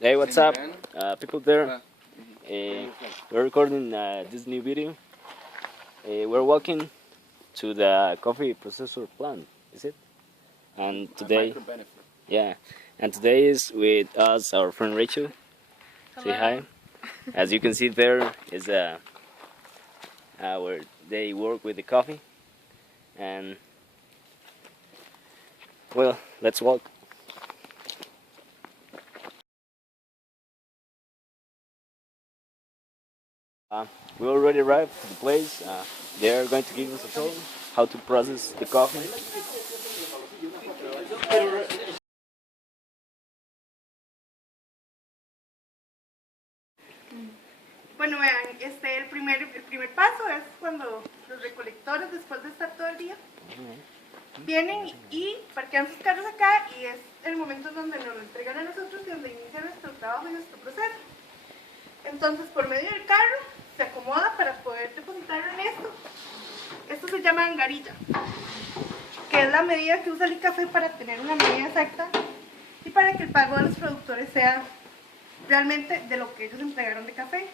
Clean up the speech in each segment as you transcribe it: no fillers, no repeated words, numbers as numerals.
Hey, what's up, people there? We're recording this new video. We're walking to the coffee processor plant, is it? And today, yeah, and today is with us our friend Rachel. Hello. Say hi. As you can see, there is where they work with the coffee, and well, let's walk. We already arrived to the place. They are going to give us a tour how to process the coffee. Bueno, vean, el primer paso es cuando los recolectores, después de estar todo el día, vienen y parquean sus carros acá, y es el momento donde nos lo entregan a nosotros y donde inicia nuestro trabajo y nuestro proceso. Entonces, por medio del carro, se acomoda para poder depositarlo en esto. Esto se llama angarilla, que es la medida que usa el café para tener una medida exacta y para que el pago de los productores sea realmente de lo que ellos entregaron de café.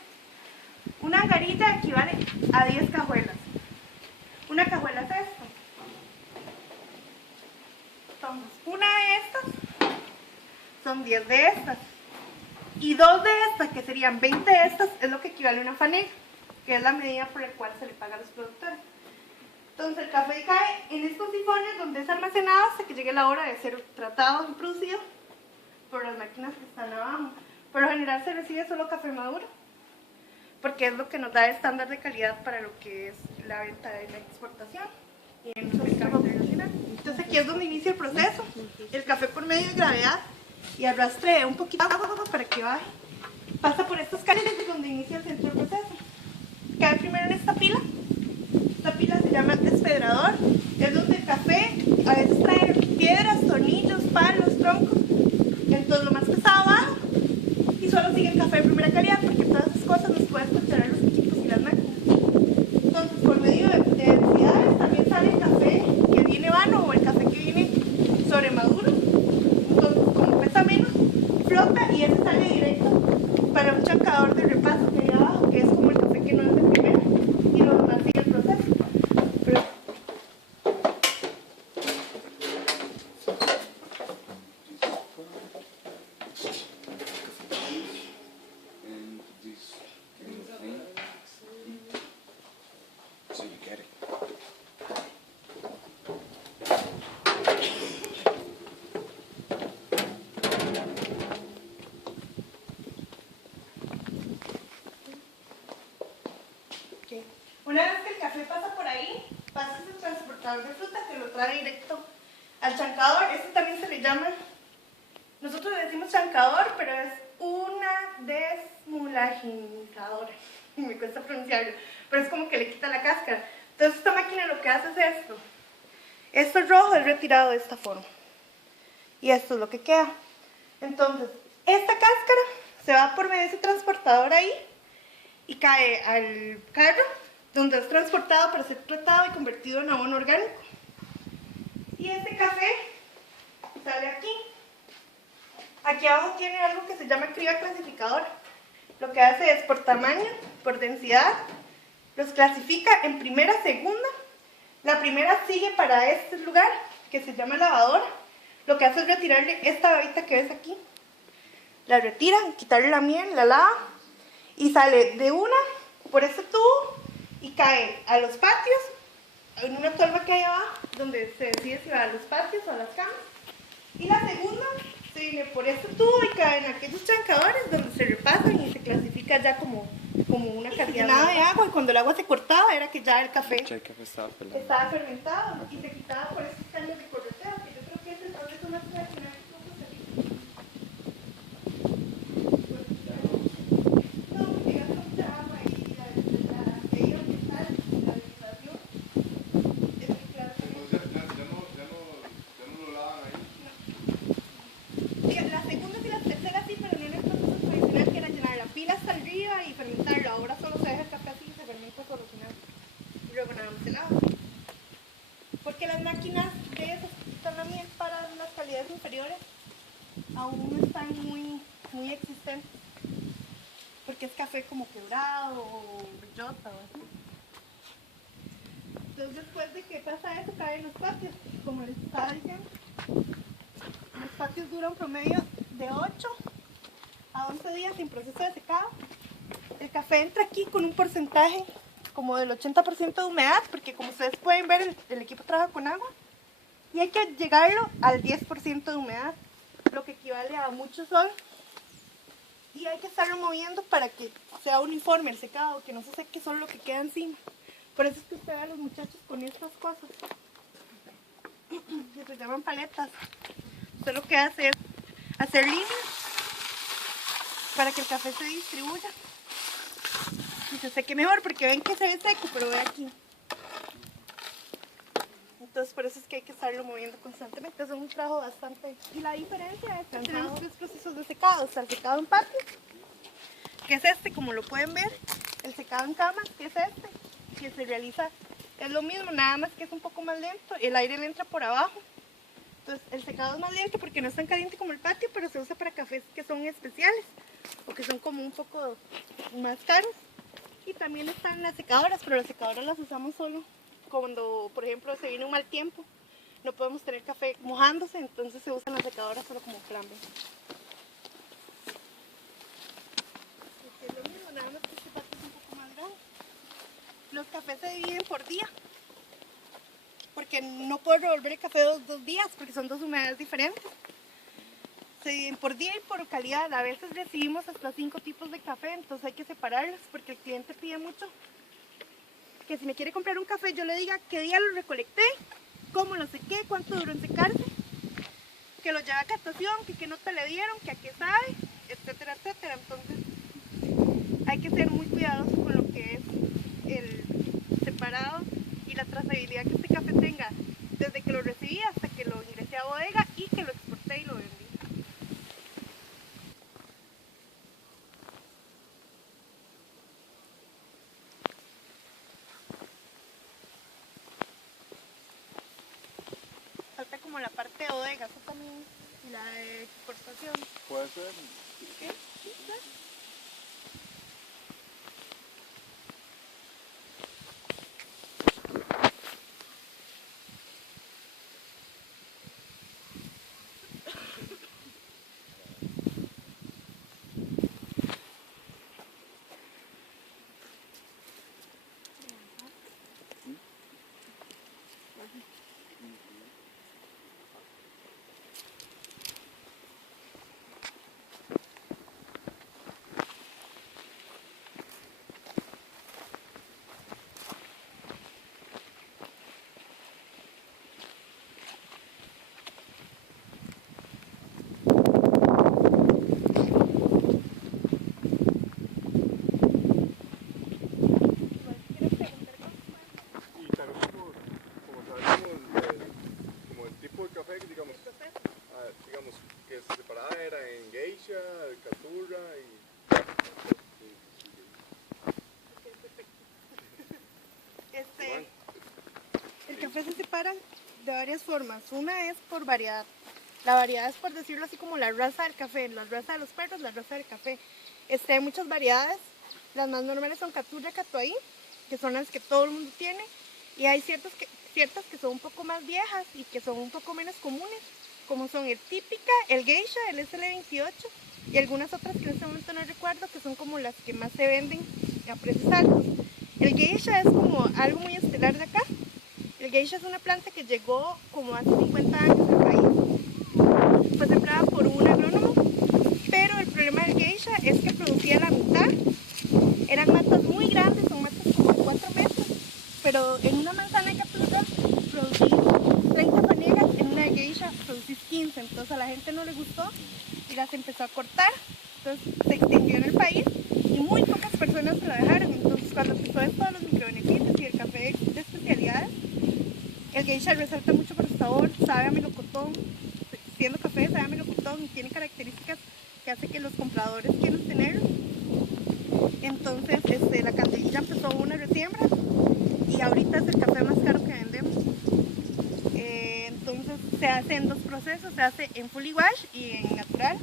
Una angarilla equivale a 10 cajuelas. Una cajuela es esto. Entonces, una de estas son 10 de estas. Y 2 de estas, que serían 20 de estas, es lo que equivale a una fanega, que es la medida por la cual se le paga a los productores. Entonces el café cae en estos sifones donde es almacenado hasta que llegue la hora de ser tratado y producido por las máquinas que están abajo. Por lo general se recibe solo café maduro, porque es lo que nos da el estándar de calidad para lo que es la venta de la exportación y en el mercado internacional. Entonces aquí es donde inicia el proceso, el café por medio de gravedad y arrastre un poquito de agua para que baje. Pasa por estos cálices donde inicia el centro del proceso. Cae primero en esta pila. Esta pila se llama despedrador. Es donde el café a veces trae piedras, tornillos, palos, troncos. Entonces lo más pesado baja y solo sigue el café de primera calidad, porque todas esas cosas nos pueden controlar los equipos y las máquinas. Entonces, por medio de densidades también sale el café que viene vano o el café que viene sobre maduro. Entonces, como pesa menos, flota y ese sale directo para un chancador de repaso que hay abajo, que es como el café que no es de primera, y lo demás sigue el proceso. Una vez que el café pasa por ahí, pasa ese transportador de fruta que lo trae directo al chancador. Este también se le llama, nosotros le decimos chancador, pero es una desmulaginizadora. Me cuesta pronunciarlo, pero es como que le quita la cáscara. Entonces esta máquina lo que hace es esto. Esto rojo es retirado de esta forma. Y esto es lo que queda. Entonces, esta cáscara se va por medio de ese transportador ahí y cae al carro, donde es transportado para ser tratado y convertido en abono orgánico. Y este café sale aquí. Aquí abajo tiene algo que se llama criba clasificadora. Lo que hace es, por tamaño, por densidad, los clasifica en primera, segunda. La primera sigue para este lugar, que se llama lavadora. Lo que hace es retirarle esta babita que ves aquí. La retira, quitarle la miel, la lava, y sale de una por este tubo y cae a los patios, en una tolva que hay abajo, donde se decide si va a los patios o a las camas. Y la segunda se viene por este tubo y cae en aquellos chancadores donde se repasan y se clasifica ya como una cantidad de agua. Y cuando el agua se cortaba era que ya el café estaba fermentado y se quitaba por estos caños de correteo, que yo creo que es el proceso más tradicional que tuvo Costa Rica. No, porque gasta mucha agua y la medida ambiental, la legislación, es muy clara. Ya no lo lavan ahí. Sí, las segundas y las terceras sí, pero no en el proceso tradicional, que era llenar la pila hasta arriba y fermentarlo. Ahora solo se deja el café así y se fermenta solo final. Y luego nada más el agua. Porque las máquinas de esas quitan la miel para las calidades inferiores aún no están muy existentes, porque es café como quebrado o bellota o así. Entonces después de que pasa eso, caen los patios, como les estaba diciendo. Los patios duran promedio de 8 a 11 días sin proceso de secado. El café entra aquí con un porcentaje como del 80% de humedad, porque como ustedes pueden ver, el equipo trabaja con agua. Y hay que llegarlo al 10% de humedad, lo que equivale a mucho sol. Y hay que estarlo moviendo para que sea uniforme el secado, que no se seque solo lo que queda encima. Por eso es que usted ve a los muchachos con estas cosas, que se llaman paletas. Usted lo que hace es hacer líneas para que el café se distribuya y se seque mejor, porque ven que se ve seco, pero ve aquí. Entonces por eso es que hay que estarlo moviendo constantemente. Es un trabajo bastante... Y la diferencia es que tenemos 3 procesos de secado. Está el secado en patio, que es este, como lo pueden ver. El secado en cama, que es este, que se realiza, es lo mismo, nada más que es un poco más lento. El aire le entra por abajo. Entonces el secado es más lento porque no es tan caliente como el patio, pero se usa para cafés que son especiales o que son como un poco más caros. Y también están las secadoras, pero las secadoras las usamos solo cuando, por ejemplo, se viene un mal tiempo. No podemos tener café mojándose, entonces se usan las secadoras solo como plan B. Es lo mismo, nada más que este patio es un poco más grande. Los cafés se dividen por día, porque no puedo revolver el café dos días, porque son 2 humedades diferentes. Se dividen por día y por calidad. A veces recibimos hasta 5 tipos de café, entonces hay que separarlos, porque el cliente pide mucho que si me quiere comprar un café yo le diga qué día lo recolecté, cómo lo sequé, cuánto duró en secarse, que lo lleve a captación, que qué nota le dieron, que a qué sabe, etcétera, etcétera. Entonces hay que ser muy cuidadosos con lo que es el separado y la trazabilidad que este café tenga desde que lo recibí hasta que lo ingresé a bodega y que lo exporté y lo vendí. Falta como la parte de bodega, eso también, y la de exportación. Puede ser. ¿Qué? ¿Sí? ¿Sí? Y también como sabemos como el tipo de café que digamos, digamos que se separaba era en geisha, caturra y El café se separa de varias formas. Una es por variedad. La variedad es, por decirlo así, como la raza del café, la raza de los perros, la raza del café. Hay muchas variedades. Las más normales son Caturra y Catuahí, que son las que todo el mundo tiene. Y hay ciertas que son un poco más viejas y que son un poco menos comunes, como son el Típica, el Geisha, el SL28 y algunas otras que en este momento no recuerdo, que son como las que más se venden a precios altos. El Geisha es como algo muy estelar de acá. El geisha es una planta que llegó como hace 50 años al país. Fue sembrada por un agrónomo, pero el problema del geisha es que producía la mitad. Eran matas muy grandes, son matas como 4 metros, pero en una manzana de Caturra producís 30 fanegas, en una de geisha producís 15, entonces a la gente no le gustó y las empezó a cortar. Entonces se extendió en el país y muy pocas personas se la dejaron. Entonces cuando empezó esto de los microbeneficios y el café de especialidades, el geisha resalta mucho por su sabor, sabe a melocotón, siendo café sabe a melocotón y tiene características que hace que los compradores quieran tenerlo. Entonces la Candelilla empezó una resiembra y ahorita es el café más caro que vendemos. Entonces hace en dos procesos, se hace en fully wash y en natural.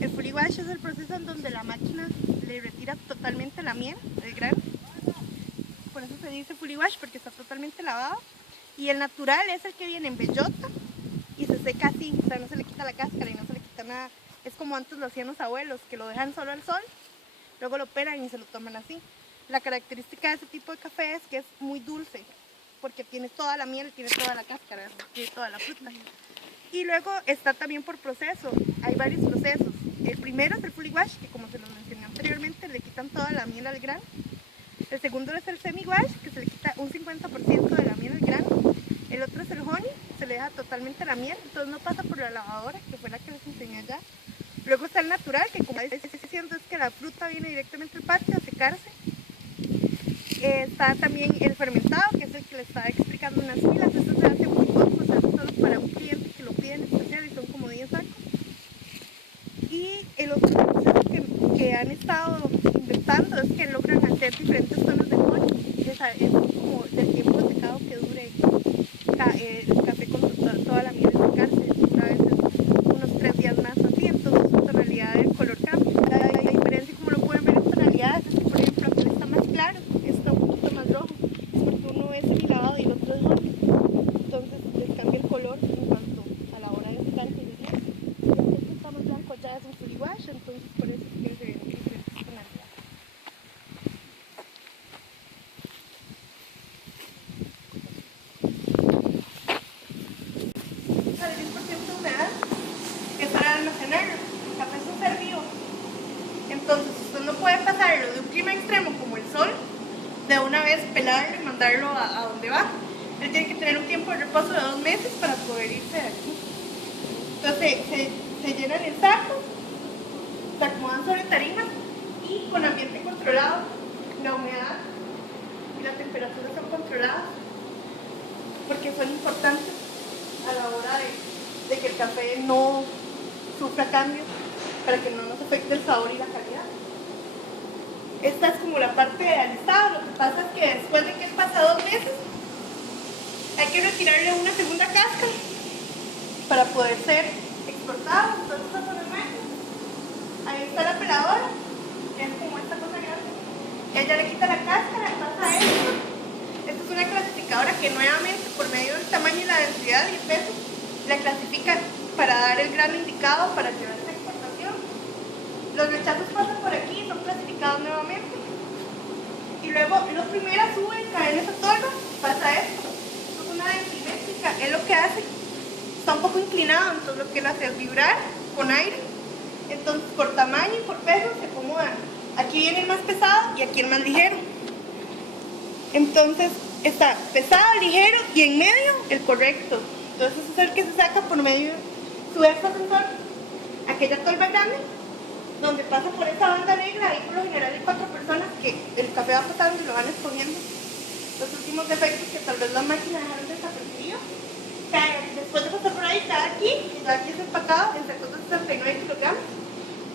El fully wash es el proceso en donde la máquina le retira totalmente la miel del grano. Por eso se dice fully wash, porque está totalmente lavado. Y el natural es el que viene en bellota y se seca así, o sea, no se le quita la cáscara y no se le quita nada. Es como antes lo hacían los abuelos, que lo dejan solo al sol, luego lo pelan y se lo toman así. La característica de ese tipo de café es que es muy dulce, porque tiene toda la miel, tiene toda la cáscara, tiene toda la fruta. Y luego está también por proceso, hay varios procesos. El primero es el fully wash, que como se los mencioné anteriormente, le quitan toda la miel al grano. El segundo es el semi wash, que se le quita un 50% de la miel al grano. El otro es el honey, se le deja totalmente la miel, entonces no pasa por la lavadora, que fue la que les enseñé allá. Luego está el natural, que como estoy diciendo es que la fruta viene directamente al patio a secarse. Está también el fermentado, que es el que les estaba explicando en las filas. Esto se hace muy poco, se hace solo para un cliente que lo pide en especial y son como 10 sacos. Y el otro proceso que han estado inventando es que logran hacer diferentes tonos de honey. Es como del tiempo de secado que dure el café con toda la miel en secarse. A veces unos 3 días más así, entonces su tonalidad del color cambia. La diferencia, como lo pueden ver en tonalidades, es que por ejemplo aquel está más claro, está un poquito más rojo, es porque uno es semi-lavado y el otro es honey. Entonces les cambia el color en cuanto a la hora de secarse. Este que está más blanco ya es un fully wash, entonces por eso es que se ven diferentes tonalidades. Al 10% de humedad es para almacenarlo. El café es un ser vivo. Entonces usted no puede pasarlo de un clima extremo como el sol, de una vez pelarlo y mandarlo a donde va. Él tiene que tener un tiempo de reposo de 2 meses para poder irse de aquí. Entonces se llenan el saco, se acomodan sobre tarimas y con ambiente controlado, la humedad y la temperatura son controladas porque son importantes a la hora de que el café no sufra cambios, para que no nos afecte el sabor y la calidad. Esta es como la parte de alistado. Lo que pasa es que después de que él pasa 2 meses, hay que retirarle una segunda cáscara para poder ser exportado. Entonces estas son las máquinas. Ahí está la peladora, que es como esta cosa grande. Ella le quita la cáscara, pasa esto. Esta es una clasificadora que nuevamente, por medio del tamaño y la densidad y el peso, la clasifica para dar el grano indicado para llevarse a exportación. Los rechazos pasan por aquí, son clasificados nuevamente. Y luego los primeros suben, caen esa torre, pasa esto. Esto es una densímétrica, es lo que hace. Está un poco inclinado, entonces lo que él hace es vibrar con aire. Entonces por tamaño y por peso se acomodan. Aquí viene el más pesado y aquí el más ligero. Entonces está pesado, ligero y en medio el correcto. Entonces es el que se saca por medio de su sensor, aquella tolva grande, donde pasa por esa banda negra. Ahí por lo general hay 4 personas que el café va pasando y lo van escogiendo. Los últimos defectos que tal vez la máquina dejaron desapercibidos, después de pasar por ahí, cada aquí es empacado en sacos de 69 kilogramos,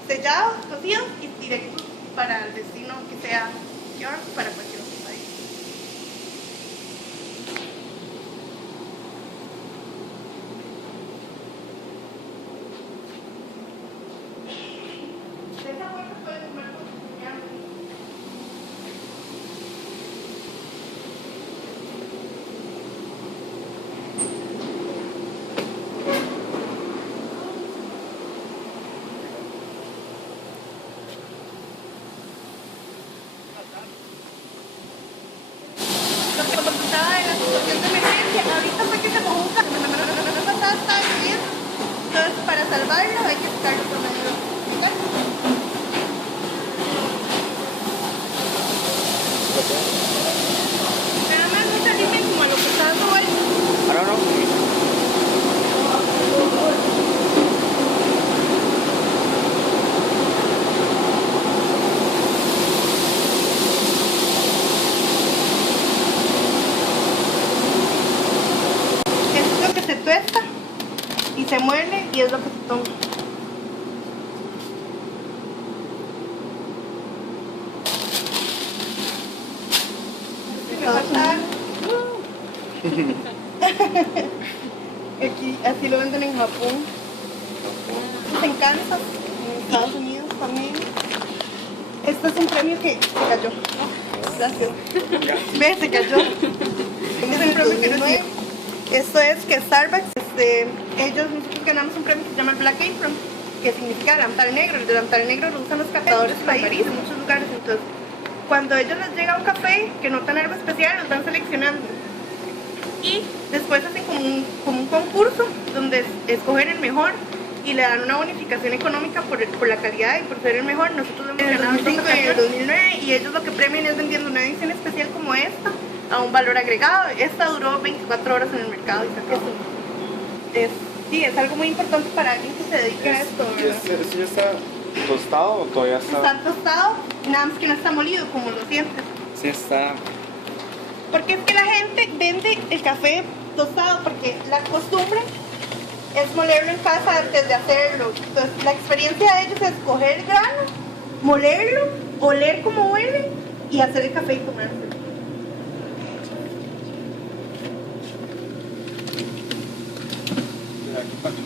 sellados, cocidos y directos para el destino que sea llevar para cualquier otro país. De esa forma pueden comer con lo que contaba de la situación de emergencia, ahorita fue que se mojó un café, la pasada estaba lloviendo, entonces para salvarlo hay que sacarlo por medio de gas. Nada más no se animen como a lo que está dando vuelta. I don't know. Esto es lo que se tuesta y se muele y es lo que se toma. Aquí, así lo venden en Japón. En Kansas, en Estados Unidos también. Este es un premio que se cayó. Gracias. Ve, se cayó. Es un premio que no tiene. Esto es que Starbucks, nosotros ganamos un premio que se llama el Black Apron, que significa delantal negro. El delantal negro lo usan los cafeadores países en muchos lugares. Entonces, cuando a ellos les llega un café que notan algo especial, los van seleccionando. Y después hacen como un concurso donde escogen el mejor y le dan una bonificación económica por la calidad y por ser el mejor. Nosotros lo hemos ganado en el 2009 y ellos lo que premian es vendiendo una edición especial como esta a un valor agregado. Esta duró 24 horas en el mercado y se acabó. Sí, es algo muy importante para alguien que se dedique a esto, ¿verdad? ¿Eso ya está tostado o todavía está? Está tostado, nada más que no está molido como lo sientes. Sí está. Porque es que la gente vende el café tostado porque la costumbre es molerlo en casa antes de hacerlo. Entonces la experiencia de ellos es coger el grano, molerlo, oler cómo huele y hacer el café y tomárselo.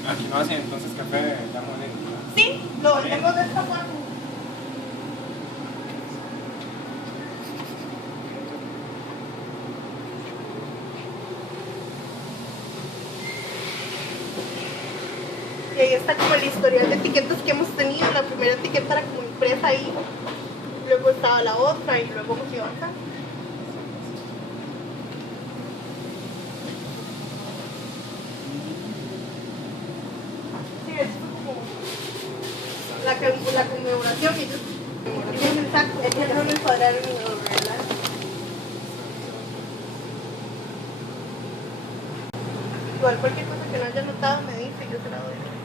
Aquí no hacen entonces café ya molido. Sí, lo olemos de esta forma. Y ahí está como el historial de etiquetas que hemos tenido. La primera etiqueta era como impresa ahí, luego estaba la otra y luego hemos ido acá. Sí, eso fue como la conmemoración y ellos exacto, ellos no les cuadraron ni lo, ¿verdad? Igual cualquier cosa que no haya notado me dice y yo se la doy.